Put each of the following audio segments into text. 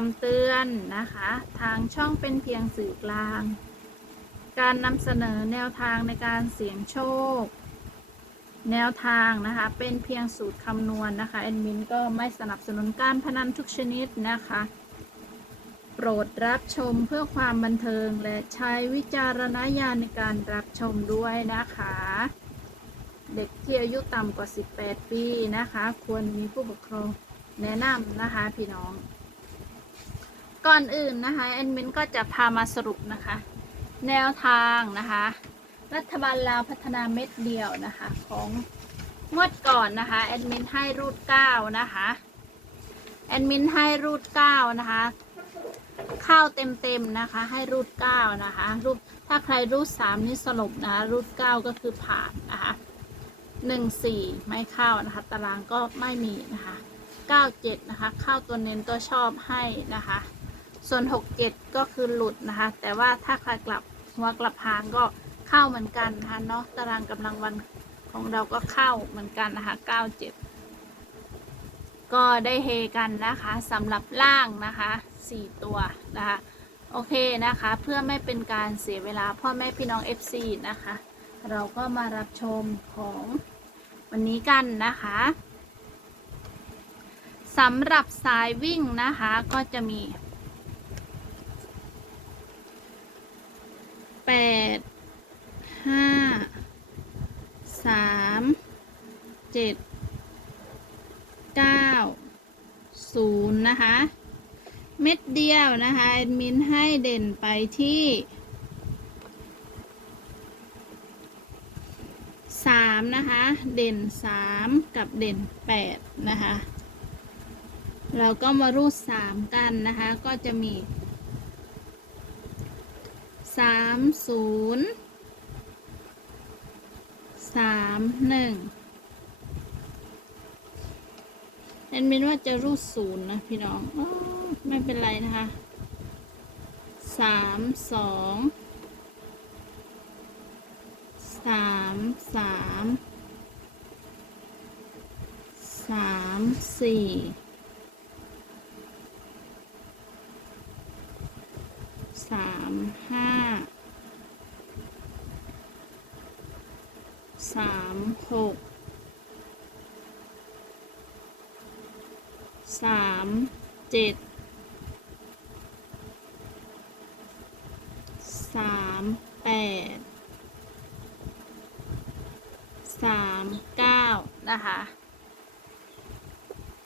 คำเตือนนะคะ ทางช่องเป็นเพียงสื่อกลาง การนำเสนอแนวทางในการเสี่ยงโชค แนวทางนะคะ เป็นเพียงสูตรคำนวณนะคะแอดมินก็ไม่สนับสนุนการพนันทุกชนิดนะคะ โปรดรับชมเพื่อความบันเทิงและใช้วิจารณญาณในการรับชมด้วยนะคะ เด็กที่อายุต่ำกว่า 18 ปีนะคะ ควรมีผู้ปกครองแนะนำนะคะพี่น้อง ก่อนอื่นนะคะแอดมินก็จะพามาสรุปนะคะ แนวทางนะคะ รัฐบาลลาวพัฒนาเม็ดเดียวนะคะ ของงวดก่อนนะคะแอดมินให้รูดเก้านะคะแอดมินให้รูดเก้านะคะเข้าเต็มๆนะคะ ให้รูดเก้านะคะรูดถ้าใครรูดสามนี่สลบนะคะรูดเก้าก็คือผ่านนะคะหนึ่งสี่ไม่เข้านะคะ ตารางก็ไม่มีนะคะเก้าเจ็ดนะคะ เข้าตัวเน้นตัวชอบให้นะคะ ส่วน 6 7 ก็คือหลุดนะคะ แต่ว่าถ้าใครกลับหัวกลับหางก็เข้าเหมือนกันนะคะเนาะตารางกำลังวันของเราก็เข้าเหมือนกันนะคะ 9 7 ก็ได้เฮกันนะคะสำหรับล่างนะคะ 4 ตัวนะคะโอเคนะคะเพื่อไม่เป็นการเสียเวลาพ่อแม่พี่น้อง FC นะคะ เราก็มารับชมของวันนี้กันนะคะสำหรับสายวิ่งนะคะก็จะมี แปดห้าสาม เจ็ดเก้าศูนย์นะคะ เม็ดเดียวนะคะแอดมินให้เด่นไปที่สามนะคะ เด่นสามกับเด่นแปดนะคะเราก็มารูดสามกันนะคะ ก็จะมีสามศูนย์สามหนึ่ง แอดมินว่าจะรูดศูนย์นะพี่น้องออไม่เป็นไรนะคะสามสองสามสามสามสี่สามห้าสามหก สามเจ็ดสามแปดสามเก้านะคะ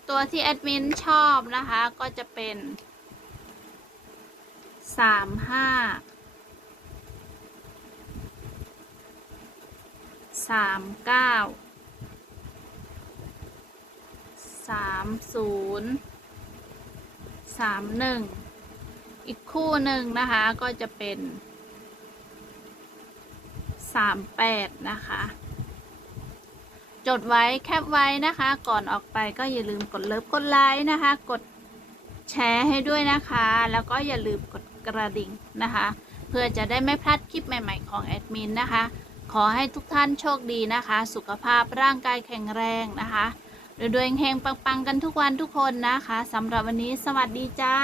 ตัวที่แอดมินชอบนะคะก็จะเป็นสามห้าสามเก้า สามศูนย์สามหนึ่งอีกคู่หนึ่งนะคะก็จะเป็นสามแปดนะคะ จดไว้แคปไว้นะคะ ก่อนออกไปก็อย่าลืมกดเลิฟกดไลค์นะคะ กดแชร์ให้ด้วยนะคะ แล้วก็อย่าลืมกดกระดิ่งนะคะ เพื่อจะได้ไม่พลาดคลิปใหม่ ๆ ของแอดมินนะคะขอให้ทุกท่านโชคดีนะคะ สุขภาพร่างกายแข็งแรงนะคะ รวยๆเฮงๆปังๆ กันทุกวันทุกคนนะคะสำหรับวันนี้สวัสดีจ้า